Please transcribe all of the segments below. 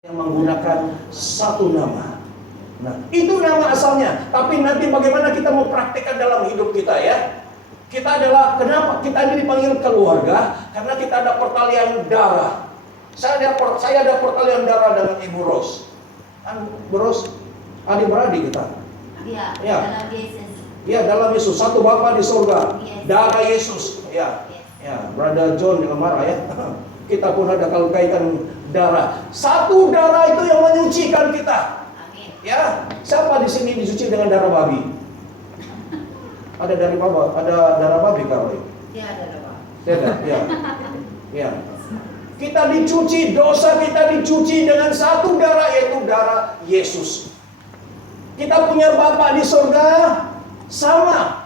yang menggunakan satu nama. Nah, itu nama asalnya. Tapi nanti bagaimana kita mau praktekkan dalam hidup kita ya? Kita adalah, kenapa kita ini dipanggil keluarga? Karena kita ada pertalian darah. Saya ada pertalian darah dengan Ibu Ros. Bu Ros, adik-beradik kita. Iya, Ya. dalam Yesus. Ya, dalam Yesus, satu Bapa di surga. Yes. Darah Yesus. Ya. Yes. Ya, Brother John yang marah ya. Kita pun ada kalau kaitan darah. Satu darah itu yang menyucikan kita. Amin. Ya, siapa di sini disuci dengan darah babi? Ada dari bawah, ada darah babi kalau Dia ada Pak. tidak, ya. Ya. Kita dicuci, dosa kita dicuci dengan satu darah, yaitu darah Yesus. Kita punya Bapa di surga, sama.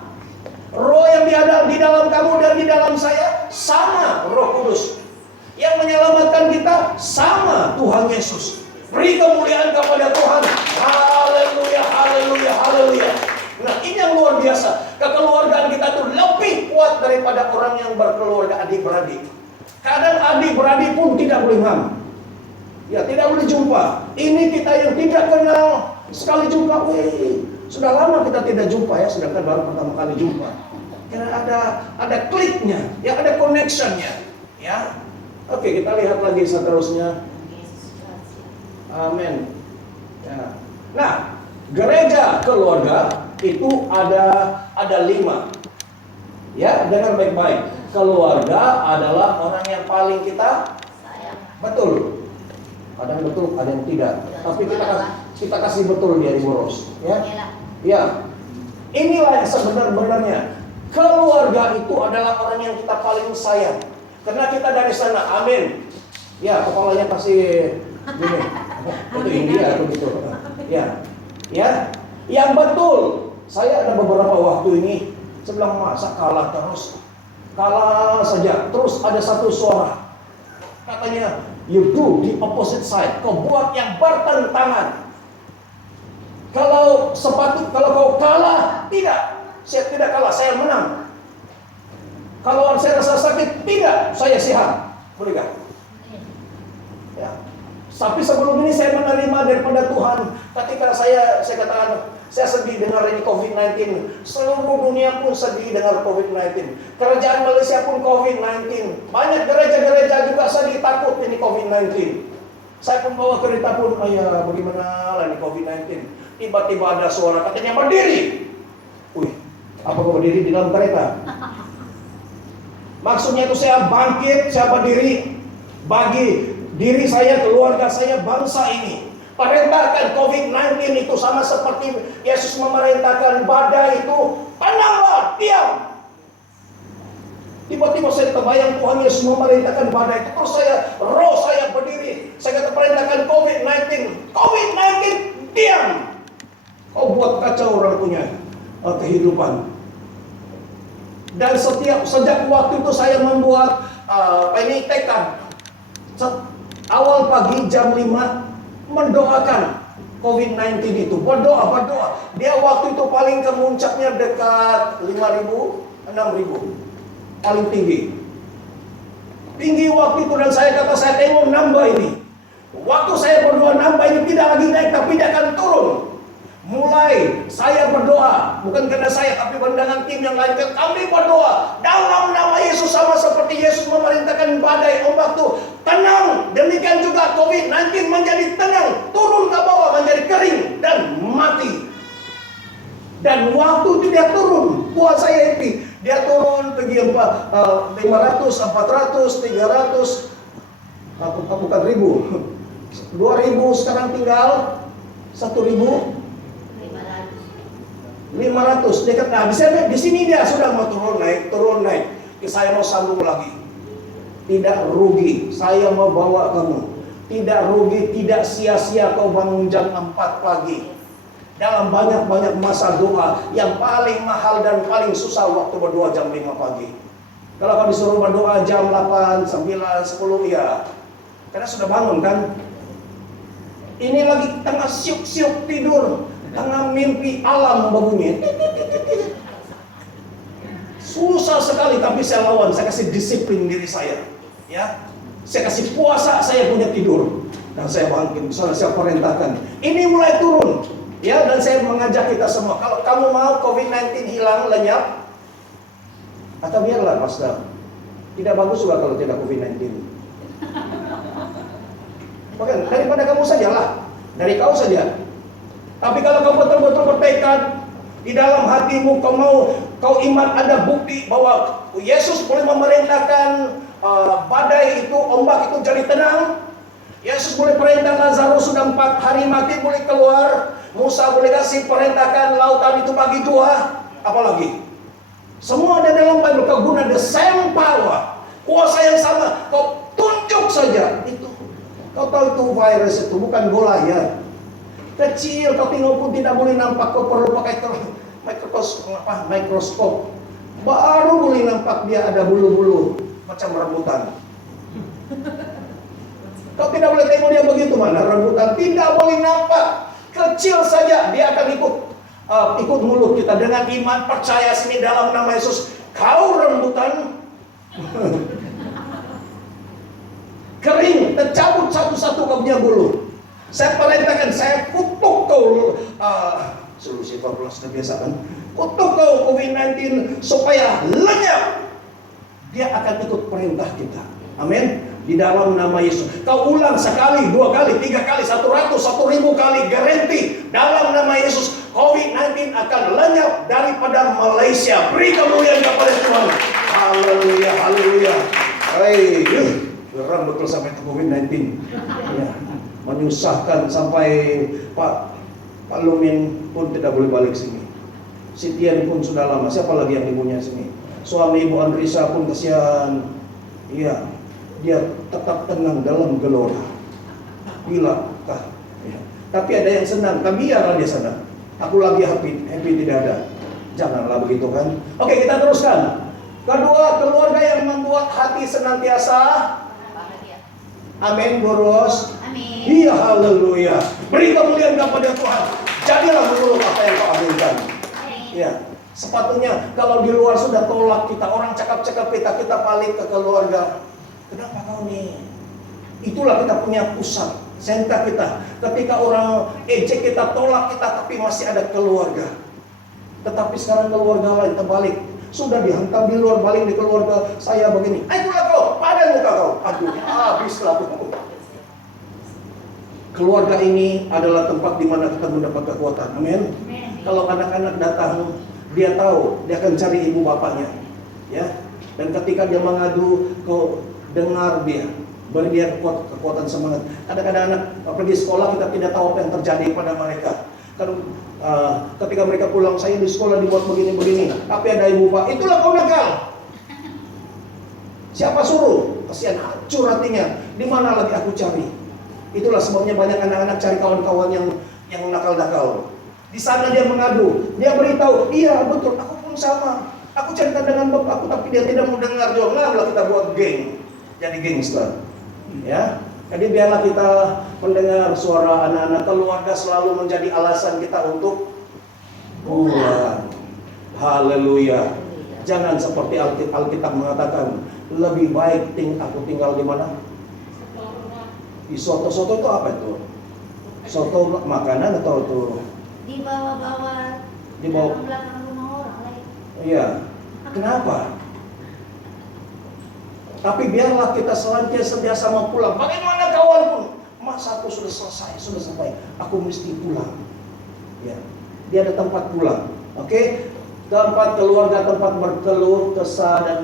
Roh yang di dalam kamu dan di dalam saya, sama Roh Kudus. Yang menyelamatkan kita, sama Tuhan Yesus. Beri kemuliaan kepada Tuhan. Haleluya, haleluya, haleluya. Nah, ini yang luar biasa. Kekeluargaan kita tuh lebih kuat daripada orang yang berkeluarga adik-beradik. Kadang adik-beradik pun tidak boleh ngam. Ya, tidak boleh jumpa. Ini kita yang tidak kenal, sekali jumpa, sudah lama kita tidak jumpa ya, sedangkan baru pertama kali jumpa. Karena ada kliknya, ya ada connectionnya, ya. Oke, kita lihat lagi seterusnya. Amin. Ya. Nah, gereja keluarga itu ada 5. Ya, dengar baik-baik. Keluarga adalah orang yang paling kita Sayang. betul. Kadang betul, ada yang tidak. Tapi kita kasih betul dia di boros. Ya. Iyalah. Ya. Inilah yang sebenar-benarnya. Keluarga itu adalah orang yang kita paling sayang. Karena kita dari sana. Amin. Ya, kepalanya kasih gini. Itu India atau gitu. Ya. Ya. Yang betul. Saya ada beberapa waktu ini saya bilang masa kalah terus. Kalah saja. Terus ada satu suara. Katanya, you do the opposite side. Kau buat yang bertentangan. Kalau kau kalah, tidak. Saya tidak kalah, saya menang. Kalau saya rasa sakit, tidak, saya sehat. Boleh gak? Ya. Tapi sebelum ini saya menerima daripada Tuhan. Ketika saya katakan, saya sedih dengar ini COVID-19. Seluruh dunia pun sedih dengar COVID-19. Kerajaan Malaysia pun COVID-19. Banyak gereja-gereja juga sedih takut ini COVID-19. Saya pun bawa kereta pun, ayah bagaimana lah ini COVID-19. Tiba-tiba ada suara katanya berdiri. Wih, apa kau berdiri di dalam kereta? Maksudnya itu saya bangkit, saya berdiri bagi diri saya, keluarga saya, bangsa ini. Perintahkan COVID-19 itu sama seperti Yesus memerintahkan badai itu, tenanglah, diam. Tiba-tiba saya terbayang Tuhan Yesus memerintahkan badai itu. Terus roh saya berdiri. Saya kata perintahkan COVID-19. COVID-19, diam. Kau buat kacau orang punya kehidupan. Dan sejak waktu itu saya membuat ini tekad. Awal pagi jam 5 mendoakan COVID-19 itu. Berdoa. Dia waktu itu paling kemuncaknya dekat 5.000, 6.000. Paling tinggi. Tinggi waktu itu dan saya tengok nambah ini. Waktu saya berdoa nambah ini tidak lagi naik tapi dia akan turun. Mulai saya berdoa, bukan karena saya tapi dengan tim yang lain, kami berdoa dalam nama Yesus sama seperti Yesus memerintahkan badai ombak itu tenang. Demikian juga COVID-19 menjadi tenang, turun ke bawah menjadi kering dan mati. Dan waktu itu dia turun, buat saya happy. Dia turun pergi 500, 400, 300, bukan 1.000, 2.000 sekarang tinggal 1.000. 500 dekat. Nah, di sini dia sudah mau turun naik. Saya mau sambung lagi. Tidak rugi, saya mau bawa kamu. Tidak rugi, tidak sia-sia kau bangun jam 4 pagi. Dalam banyak masa doa yang paling mahal dan paling susah waktu berdoa jam 5 pagi. Kalau kau disuruh berdoa jam 8, 9, 10 ya. Karena sudah bangun kan. Ini lagi tengah siuk-siuk tidur. Tengah mimpi alam berbunyi. Susah sekali tapi saya lawan. Saya kasih disiplin diri saya. Ya, saya kasih puasa, saya punya tidur. Dan saya bangkit, soalnya saya perintahkan. Ini mulai turun. Ya, dan saya mengajak kita semua, kalau kamu mau COVID-19 hilang, lenyap, atau biarlah pastor. Tidak bagus juga kalau tidak COVID-19. Bahkan daripada kamu sajalah, dari kau saja. Tapi kalau kamu betul-betul bertekad, di dalam hatimu kau iman, ada bukti bahwa Yesus boleh memerintahkan badai itu, ombak itu jadi tenang. Yesus boleh perintah Lazarus sudah 4 hari mati boleh keluar. Musa boleh kasih perintahkan lautan itu bagi 2. Apalagi semua ada dalam Bible. Kau guna the same power, kuasa yang sama, kau tunjuk saja itu. Kau tahu itu virus itu bukan bola ya, kecil, kau tengok pun tidak boleh nampak. Kau perlu pakai mikroskop, baru boleh nampak dia ada bulu-bulu macam rambutan. Kau tidak boleh tengok dia begitu, mana rambutan, tidak boleh nampak. Kecil saja dia akan ikut mulut kita dengan iman, percaya sini dalam nama Yesus. Kau rambutan kering, tercabut satu-satu kau punya bulu. Saya perintahkan, saya kutuk kau. Solusi 14 sudah biasa kan? Kutuk kau COVID-19 supaya lenyap. Dia akan ikut perintah kita. Amin. Di dalam nama Yesus. Kau ulang sekali, 2 kali, 3 kali, 100, 1000 kali, garanti dalam nama Yesus COVID-19 akan lenyap daripada Malaysia. Beri kemuliaan kepada Tuhan. Haleluya, haleluya. Geram betul sampai COVID-19. Ya, menyusahkan sampai Pak Lumin pun tidak boleh balik sini. Sitian pun sudah lama. Siapa lagi yang ibunya sini? Suami Ibu Andrisa pun kasihan. Iya, dia tetap tenang dalam gelora. Bila ya. Tapi ada yang senang, tapi biarlah dia senang. Aku lagi happy tidak ada. Janganlah begitu kan. Oke, kita teruskan. Kedua, keluarga yang membuat hati senantiasa. Amin, Boros. Amin. Iya, haleluya. Beri kemuliaan kepada Tuhan. Jadilah menurut apa yang kau aminkan. Ya, sepatutnya kalau di luar sudah tolak kita, orang cakap-cakap kita balik ke keluarga. Kenapa kau nih? Itulah kita punya pusat, sentra kita. Ketika orang ejek kita, tolak kita, tapi masih ada keluarga. Tetapi sekarang keluarga lain terbalik. Sudah dihantam di luar, balik di keluarga. Saya begini, itulah kau, padan muka kau. Aduh, habislah buku. Keluarga ini adalah tempat di mana kita mendapat kekuatan. Amin. Kalau anak-anak datang, dia tahu, dia akan cari ibu bapaknya. Ya. Dan ketika dia mengadu, kau dengar dia, beri dia kekuatan semangat. Kadang-kadang anak pergi sekolah, kita tidak tahu apa yang terjadi pada mereka. Ketika mereka pulang, saya di sekolah dibuat begini-begini, tapi ada ibu pak, itulah kau nakal. Siapa suruh? Kasihan, hancur hatinya. Di mana lagi aku cari? Itulah sebabnya banyak anak-anak cari kawan-kawan yang nakal-nakal. Di sana dia mengadu, dia beritahu, iya betul, aku pun sama. Aku cerita dengan bapakku, tapi dia tidak mau dengar. Janganlah kita buat geng, jadi gangster. Ya, jadi biarlah kita mendengar suara anak-anak. Keluarga selalu menjadi alasan kita untuk pulang. Haleluya. Jangan seperti Alkitab mengatakan, lebih baik aku tinggal di mana? Di soto-soto itu apa itu? Soto makanan atau itu? Di bawah-bawah. Di bawah belakang rumah orang lain. Iya. Kenapa? Tapi biarlah kita senantiasa mau pulang. Bagaimana kawan pun, masa aku sudah selesai, sudah sampai, aku mesti pulang. Ya, dia ada tempat pulang. Oke, tempat keluarga, tempat berkeluh kesah dan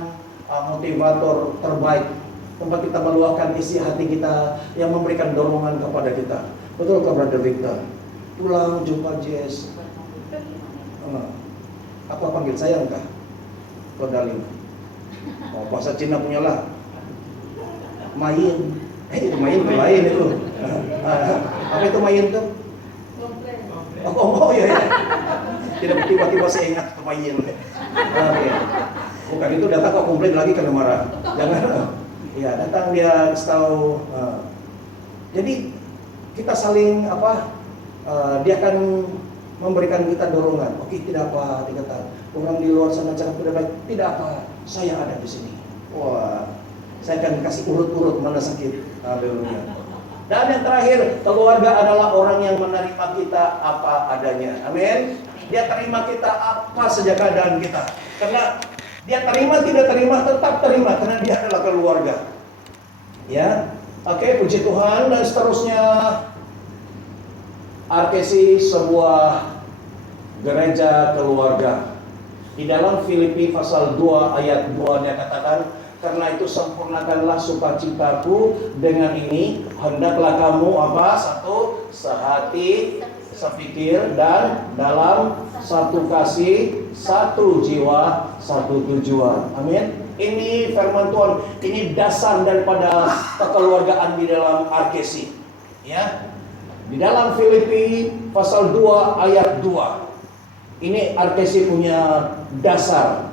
motivator terbaik. Tempat kita meluahkan isi hati kita yang memberikan dorongan kepada kita. Betul kah, Brother Victor? Pulang jumpa Jess. Apa panggil sayang kah? Kodalin. Oh, bahasa Cina punya lah. Main. Main itu lain itu. Apa itu main tuh? Oh iya. Tidak tiba-tiba saya ingat ke main. Oke. Bukan itu datang kok komplain lagi kena marah. Jangan. Ya, datang dia tahu. Jadi kita saling dia akan memberikan kita dorongan. Oke, tidak apa, dikatakan. Orang di luar sana cara tidak baik, tidak apa. Saya ada di sini. Wah, saya akan kasih urut-urut mana sakit. Haleluya. Dan yang terakhir, keluarga adalah orang yang menerima kita apa adanya. Amin. Dia terima kita apa saja keadaan kita. Karena dia terima tidak terima tetap terima karena dia adalah keluarga. Ya. Oke, puji Tuhan. Dan seterusnya, RKC sebuah gereja keluarga. Di dalam Filipi pasal 2 ayat 2 dia katakan, karena itu sempurnakanlah sukacitaku dengan ini, hendaklah kamu apa? Satu, sehati, sepikir, dan dalam satu kasih, satu jiwa, satu tujuan. Amin. Ini firman Tuhan, ini dasar daripada kekeluargaan di dalam RKC. Ya. Di dalam Filipi pasal 2 ayat 2. Ini RKC punya dasar,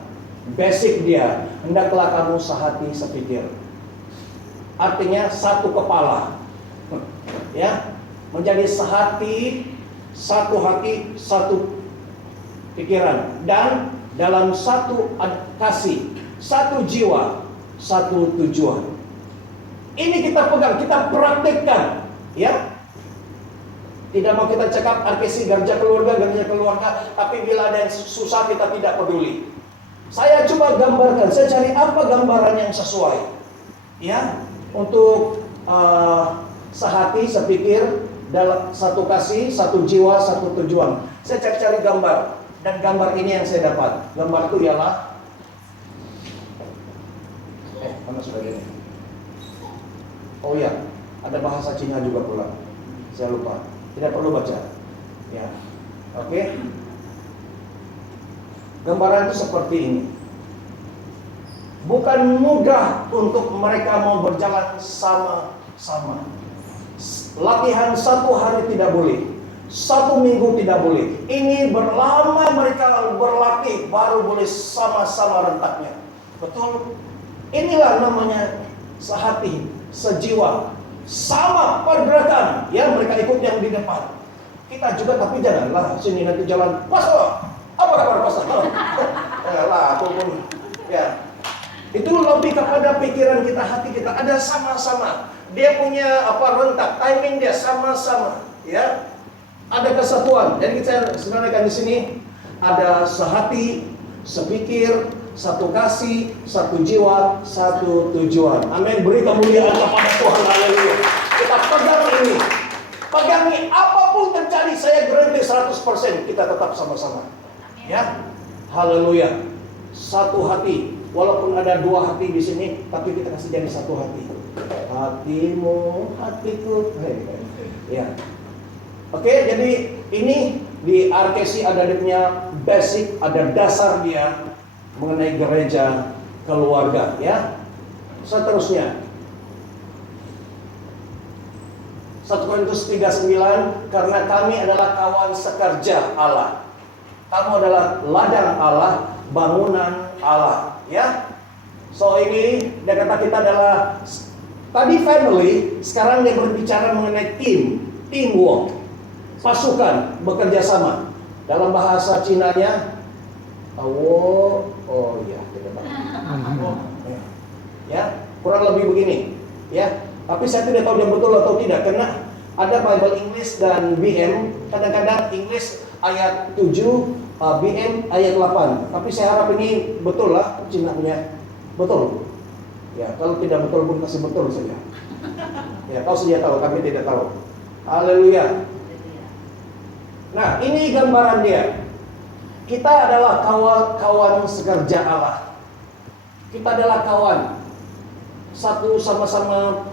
basic dia. Hendaklah kamu sehati sepikir. Artinya satu kepala. Ya, menjadi sehati, satu hati, satu pikiran, dan dalam satu kasih, satu jiwa, satu tujuan. Ini kita pegang, kita praktekkan, ya. Tidak mau kita cakap RKC gereja keluarga, tapi bila ada yang susah kita tidak peduli. Saya coba gambarkan, saya cari apa gambaran yang sesuai, ya, untuk sehati, sepikir, dalam satu kasih, satu jiwa, satu tujuan. Saya cari-cari gambar, dan gambar ini yang saya dapat. Gambar itu ialah, mana sudah ini? Oh ya, ada bahasa Cina juga pula. Saya lupa. Tidak perlu baca. Ya. Oke. Gambaran itu seperti ini. Bukan mudah untuk mereka mau berjalan sama-sama. Latihan satu hari tidak boleh. Satu minggu tidak boleh. Ini berlama mereka berlatih baru boleh sama-sama rentaknya. Betul? Inilah namanya sehati, sejiwa, sama pergerakan, ya, mereka ikut yang di depan. Kita juga, tapi janganlah sini nanti jalan, pastor, apa kabar pastor? Lah, aku pun, ya. Itu lebih kepada pikiran kita, hati kita ada sama-sama. Dia punya apa rentak, timing dia sama-sama, ya. Ada kesatuan. Jadi kita sebenarnya di sini ada sehati, sepikir, satu kasih, satu jiwa, satu tujuan. Amin. Beri kemuliaan kepada Tuhan. Haleluya. Kita pegang ini. Pegangi apapun terjadi, saya garanti 100% kita tetap sama-sama. Ya. Haleluya. Satu hati. Walaupun ada dua hati di sini, tapi kita kasih jadi satu hati. Hatimu, hatiku. Ya. Oke, jadi ini di RKC ada dia punya basic, ada dasar dia mengenai gereja keluarga, ya. Seterusnya 1 Korintus 3:9, karena kami adalah kawan sekerja Allah. Kamu adalah ladang Allah, bangunan Allah, ya. So ini dia kata kita adalah tadi family, sekarang dia berbicara mengenai teamwork, pasukan bekerja sama. Dalam bahasa Cinanya oh iya, ya, kurang lebih begini, ya. Tapi saya tidak tahu dia betul atau tidak, karena ada Bible English dan BM. Kadang-kadang English ayat 7, BM ayat 8. Tapi saya harap ini betul lah, Cina punya betul. Ya, kalau tidak betul pun kasih betul saja. Ya, kau saja tahu, kami tidak tahu. Haleluya. Nah, ini gambaran dia. Kita adalah kawan sekerja Allah. Kita adalah kawan. Satu sama-sama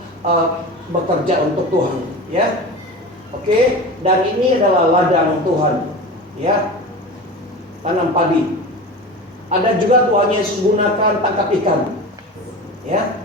bekerja untuk Tuhan, ya. Oke, dan ini adalah ladang Tuhan, ya. Tanam padi. Ada juga Tuhan Yesus gunakan tangkap ikan, ya.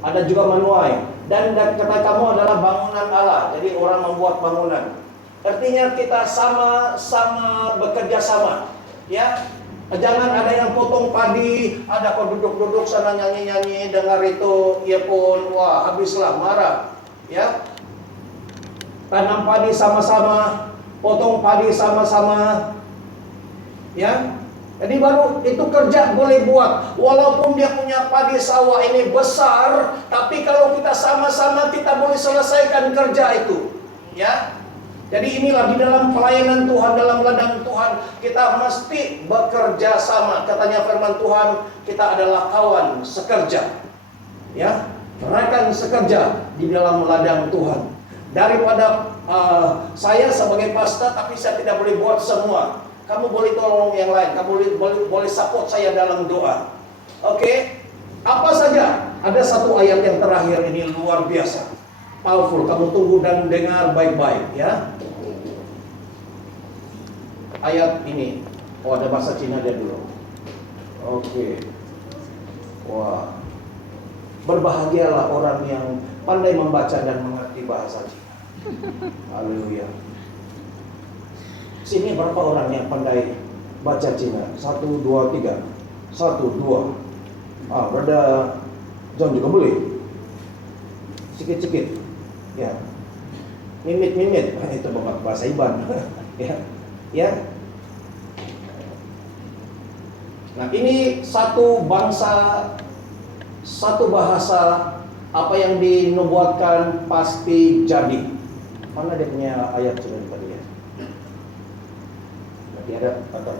Ada juga manuai. Dan kata kamu adalah bangunan Allah. Jadi orang membuat bangunan. Artinya kita sama-sama bekerja sama, ya. Jangan ada yang potong padi, ada kok duduk-duduk sana nyanyi-nyanyi, dengar itu, ya pun, wah habislah marah, ya. Tanam padi sama-sama, potong padi sama-sama, ya. Jadi baru itu kerja boleh buat. Walaupun dia punya padi sawah ini besar, tapi kalau kita sama-sama kita boleh selesaikan kerja itu. Ya. Jadi inilah di dalam pelayanan Tuhan, dalam ladang Tuhan, kita mesti bekerja sama. Katanya firman Tuhan, kita adalah kawan sekerja. Ya, rekan sekerja di dalam ladang Tuhan. Daripada saya sebagai pastor tapi saya tidak boleh buat semua. Kamu boleh tolong yang lain, kamu boleh support saya dalam doa. Oke? Apa saja? Ada satu ayat yang terakhir ini luar biasa. Powerful, kamu tunggu dan dengar baik-baik ya. Ayat ini. Oh, ada bahasa Cina dia dulu. Oke. Wah. Berbahagialah orang yang pandai membaca dan mengerti bahasa Cina. Haleluya. Sini berapa orang yang pandai baca Cina? 1, 2, 3. 1, 2. Brother John juga boleh. Sikit-sikit. Ya. Mimit-mimit. Itu bahasa Iban. Ya. Ya. Nah, ini satu bangsa, satu bahasa, apa yang dinubuatkan pasti jadi. Mana dia punya ayat sudah tadi ya? Berarti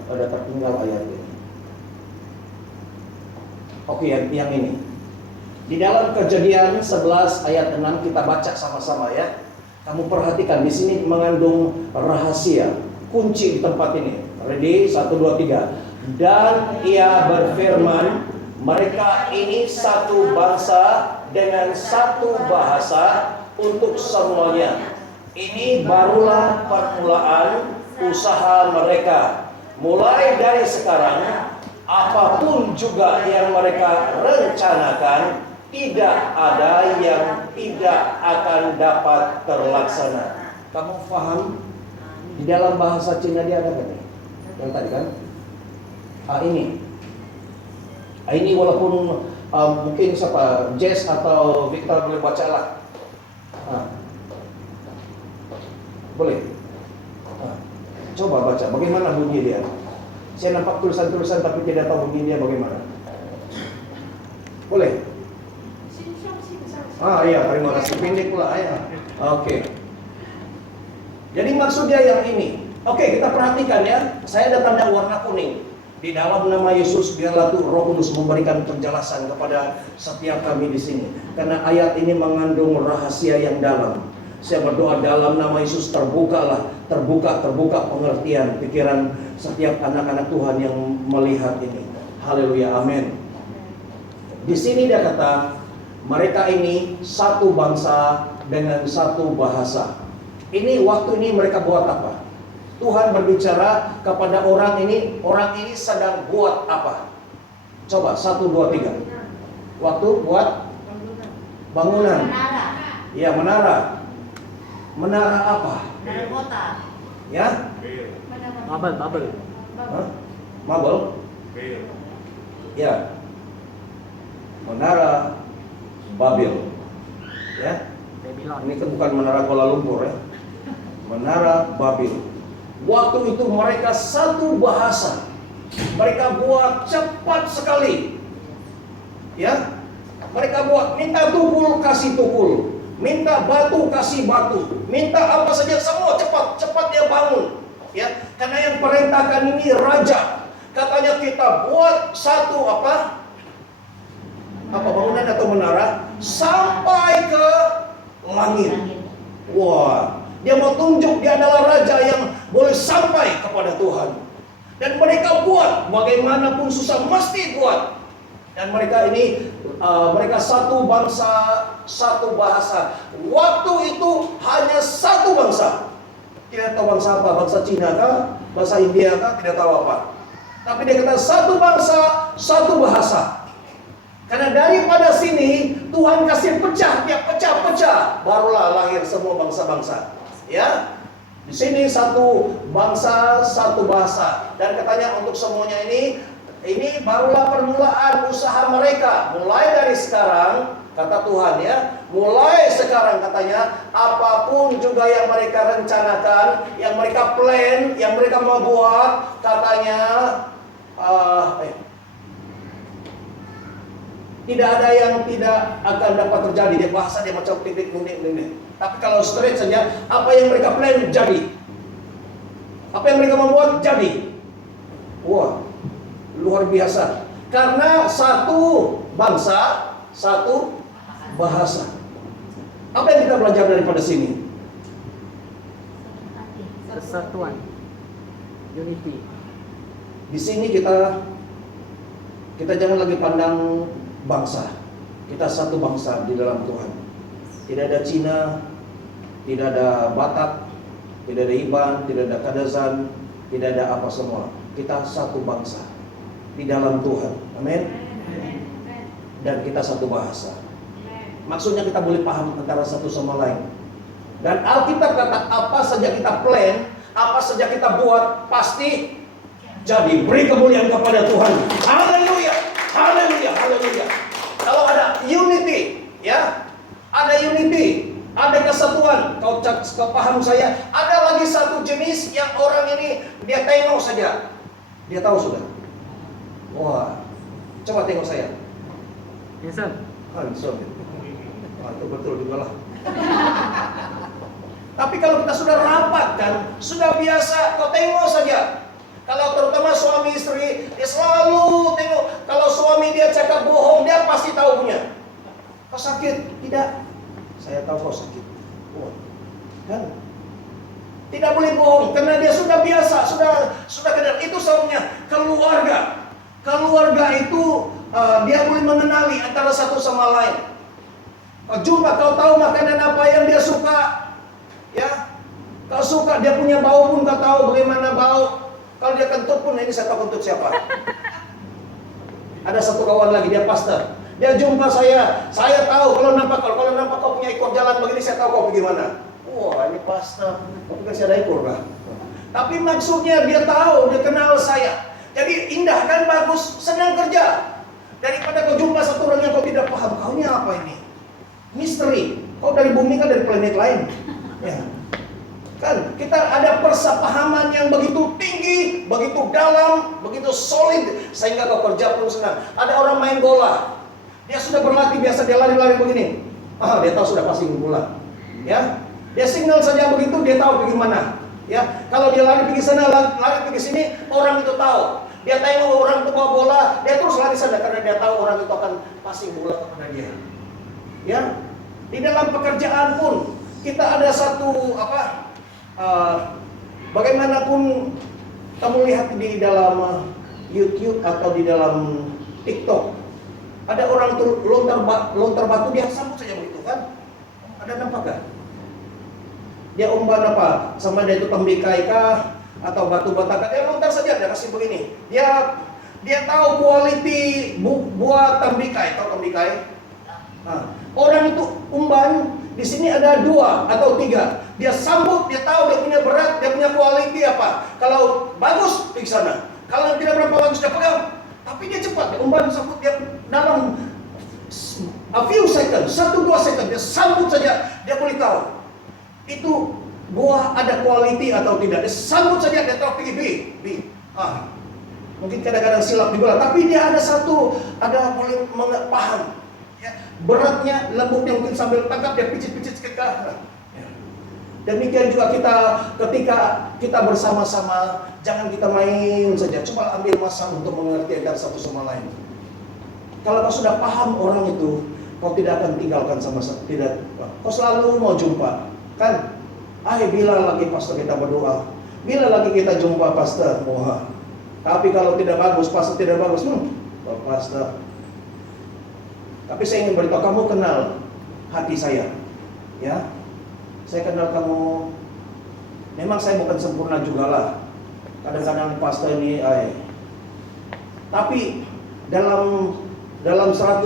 ada tertinggal ayat ini. Oke, yang ini. Di dalam Kejadian 11 ayat 6 kita baca sama-sama ya. Kamu perhatikan di sini mengandung rahasia, kunci di tempat ini. Ready? 1, 2, 3. Dan ia berfirman, mereka ini satu bangsa dengan satu bahasa untuk semuanya. Ini barulah permulaan usaha mereka. Mulai dari sekarang, apapun juga yang mereka rencanakan, tidak ada yang tidak akan dapat terlaksana. Kamu paham? Di dalam bahasa Cina dia ada kan? Yang tadi kan? Ini walaupun mungkin siapa Jess atau Victor boleh baca lah. Boleh. Coba baca. Bagaimana bunyi dia? Saya nampak tulisan-tulisan tapi tidak tahu bunyi dia bagaimana. Boleh. Iya, terima kasih. Pendek pula ya. Oke. Jadi maksudnya yang ini. Oke, kita perhatikan ya. Saya ada tanda warna kuning. Di dalam nama Yesus biarlah Tuhan Roh Kudus memberikan penjelasan kepada setiap kami di sini. Karena ayat ini mengandung rahasia yang dalam. Saya berdoa dalam nama Yesus terbuka pengertian pikiran setiap anak-anak Tuhan yang melihat ini. Haleluya, amin. Di sini dia kata mereka ini satu bangsa dengan satu bahasa. Ini waktu ini mereka buat apa? Tuhan berbicara kepada orang ini sedang buat apa? Coba 1, 2, 3. Waktu buat bangunan. Menara. Ya, menara. Menara apa? Menara kota. Ya? Babel. Hah? Mabel? Ya. Menara Babel. Ya. Ini kan bukan menara Kuala Lumpur ya. Menara Babel. Waktu itu mereka satu bahasa. Mereka buat cepat sekali. Ya. Mereka buat minta tukul kasih tukul. Minta batu kasih batu. Minta apa saja semua cepat dia bangun. Ya. Karena yang perintahkan ini raja. Katanya kita buat satu apa bangunan atau menara sampai ke langit. Wah, dia mau tunjuk dia adalah raja yang boleh sampai kepada Tuhan. Dan mereka buat bagaimanapun susah mesti buat. Dan mereka ini mereka satu bangsa, satu bahasa. Waktu itu hanya satu bangsa. Tidak tahu bangsa apa, bangsa Cina kah, bahasa India kah, tidak tahu apa. Tapi dia kata satu bangsa, satu bahasa. Karena daripada sini Tuhan kasih pecah, dia pecah-pecah, barulah lahir semua bangsa-bangsa. Ya, di sini satu bangsa, satu bahasa. Dan katanya untuk semuanya ini barulah permulaan usaha mereka. Mulai dari sekarang, kata Tuhan ya, mulai sekarang katanya, apapun juga yang mereka rencanakan, yang mereka plan, yang mereka mau buat, katanya Tidak ada yang tidak akan dapat terjadi. Dia bahasa dia macam pendek. Tapi kalau straight saja, apa yang mereka plan jadi. Apa yang mereka membuat jadi. Wah, luar biasa. Karena satu bangsa, satu bahasa. Apa yang kita belajar daripada sini? Persatuan. Unity. Di sini kita jangan lagi pandang bangsa. Kita satu bangsa di dalam Tuhan. Tidak ada Cina, tidak ada Batak, tidak ada Iban, tidak ada Kadazan, tidak ada apa semua. Kita satu bangsa di dalam Tuhan. Amin. Dan kita satu bahasa. Maksudnya kita boleh paham antara satu sama lain. Dan Alkitab kata apa saja kita plan, apa saja kita buat, pasti jadi. Beri kemuliaan kepada Tuhan. Haleluya, haleluya, haleluya. Kalau ada unity, ya, ada unity, ada kesatuan. Kau paham saya? Ada lagi satu jenis yang orang ini dia tengok saja, dia tahu sudah. Wah, coba tengok saya. Handsome. Handsome. Wah, itu betul juga lah. Tapi kalau kita sudah rapat kan, sudah biasa, kau tengok saja. Kalau terutama suami istri, dia selalu tengok. Kalau suami dia cakap bohong, dia pasti tahu punya. Kau sakit? Tidak. Saya tahu kau sakit. Oh, kan? Tidak boleh bohong, karena dia sudah biasa, sudah kenal. Itu sebabnya keluarga. Keluarga itu dia boleh mengenali antara satu sama lain. Kau jumpa, kau tahu makanan apa yang dia suka, ya. Kau suka, dia punya bau pun kau tahu bagaimana bau. Kalau dia kentut pun, ini saya tahu kentut siapa. Ada satu kawan lagi, dia pastor. Dia jumpa saya tahu kalau nampak kau punya ekor jalan begini, saya tahu kau pergi mana. Wah, ini pastor, kau kasih ada ekor lah. Tapi maksudnya dia tahu, dia kenal saya. Jadi indah kan, bagus, senang kerja. Daripada kau jumpa satu orang yang kau tidak paham, kau ini apa ini? Misteri. Kau dari bumi kan dari planet lain. Ya. Kan kita ada persepahaman yang begitu tinggi, begitu dalam, begitu solid, sehingga kau kerja pun senang. Ada orang main bola, dia sudah berlatih biasa, dia lari-lari begini. Dia tahu sudah passing bola. Ya, dia signal saja begitu, dia tahu pergi mana. Ya, kalau dia lari pergi sana, lari pergi sini, orang itu tahu. Dia tengok orang itu bawa bola, dia terus lari sana karena dia tahu orang itu akan passing bola kepada dia. Ya, di dalam pekerjaan pun kita ada satu bagaimanapun kamu lihat di dalam YouTube atau di dalam TikTok, ada orang itu lontar batu, dia sambut saja begitu kan? Ada nampak kan? Dia umpan apa? Sama dia itu tembikai kah? Atau batu bata kah? Dia lontar saja, dia kasih begini. Dia tahu kualiti buah tembikai. Tahu tembikai? Orang itu umpan, di sini ada 2 atau 3. Dia sambut, dia tahu dia punya berat, dia punya kualiti apa. Kalau bagus, pergi sana. Kalau tidak berapa bagus, dia pegang. Tapi dia cepat, dia umpan, sambut, dia dalam a few seconds, 1-2 second, dia sambut saja, dia boleh tahu. Itu buah ada kualiti atau tidak. Dia sambut saja, dia tahu pergi B. Mungkin kadang-kadang silap juga, tapi dia ada boleh paham. Ya, beratnya, lembutnya mungkin sambil tangkap, dia picit-picit ke arah. Demikian juga kita ketika kita bersama-sama, jangan kita main saja. Coba ambil masa untuk mengerti antara satu sama lain. Kalau kau sudah paham orang itu, kau tidak akan tinggalkan tidak. Kau selalu mau jumpa, kan? Bila lagi pastor kita berdoa, bila lagi kita jumpa pastor, tapi kalau tidak bagus, pastor tidak bagus, pastor. Tapi saya ingin beritahu, kamu kenal hati saya, ya. Saya kenal kamu. Memang saya bukan sempurna juga lah. Kadang-kadang pastor ini, tapi dalam 100%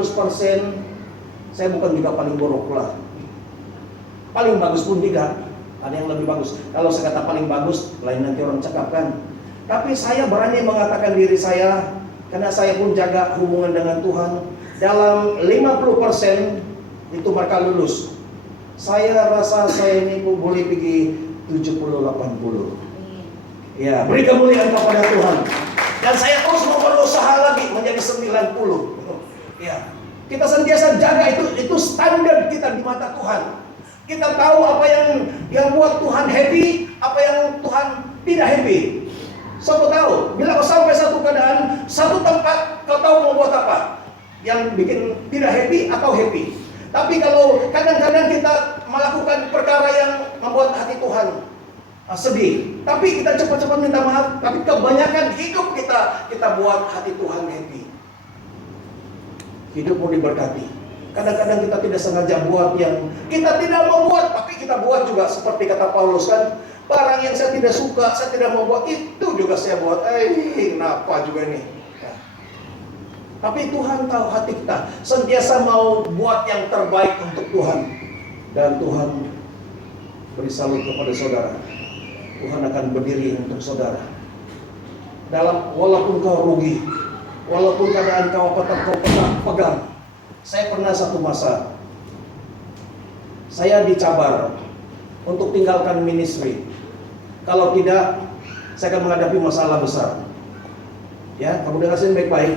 saya bukan juga paling buruk lah. Paling bagus pun tidak. Ada yang lebih bagus. Kalau saya kata paling bagus, lain nanti orang cakap kan. Tapi saya berani mengatakan diri saya, karena saya pun jaga hubungan dengan Tuhan. Dalam 50% itu mereka lulus. Saya rasa saya ini pun boleh pergi 70-80. Ya, beri kemuliaan kepada Tuhan. Dan saya terus mau berusaha lagi menjadi 90. Ya. Kita sentiasa jaga itu standar kita di mata Tuhan. Kita tahu apa yang buat Tuhan happy, apa yang Tuhan tidak happy. Siapa tahu, bila kau sampai satu keadaan, satu tempat, kau tahu mau buat apa? Yang bikin tidak happy atau happy. Tapi kalau kadang-kadang kita melakukan perkara yang membuat hati Tuhan sedih, tapi kita cepat-cepat minta maaf, tapi kebanyakan hidup kita buat hati Tuhan happy. Hidup mau diberkati. Kadang-kadang kita tidak sengaja buat yang kita tidak mau buat, tapi kita buat juga seperti kata Paulus kan, barang yang saya tidak suka, saya tidak mau buat, itu juga saya buat. Kenapa juga ini? Ya. Tapi Tuhan tahu hati kita, sentiasa mau buat yang terbaik untuk Tuhan. Dan Tuhan beri salut kepada saudara. Tuhan akan berdiri untuk saudara. Walaupun kau rugi, walaupun keadaan kau pegang. Saya pernah satu masa, saya dicabar untuk tinggalkan ministry. Kalau tidak, saya akan menghadapi masalah besar. Ya, kamu dengarkan baik-baik.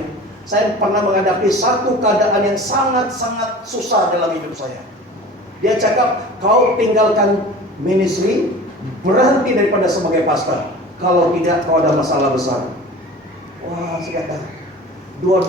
Saya pernah menghadapi satu keadaan yang sangat-sangat susah dalam hidup saya. Dia cakap, kau tinggalkan ministry, berhenti daripada sebagai pastor. Kalau tidak, kau ada masalah besar. Wah, saya kata, dua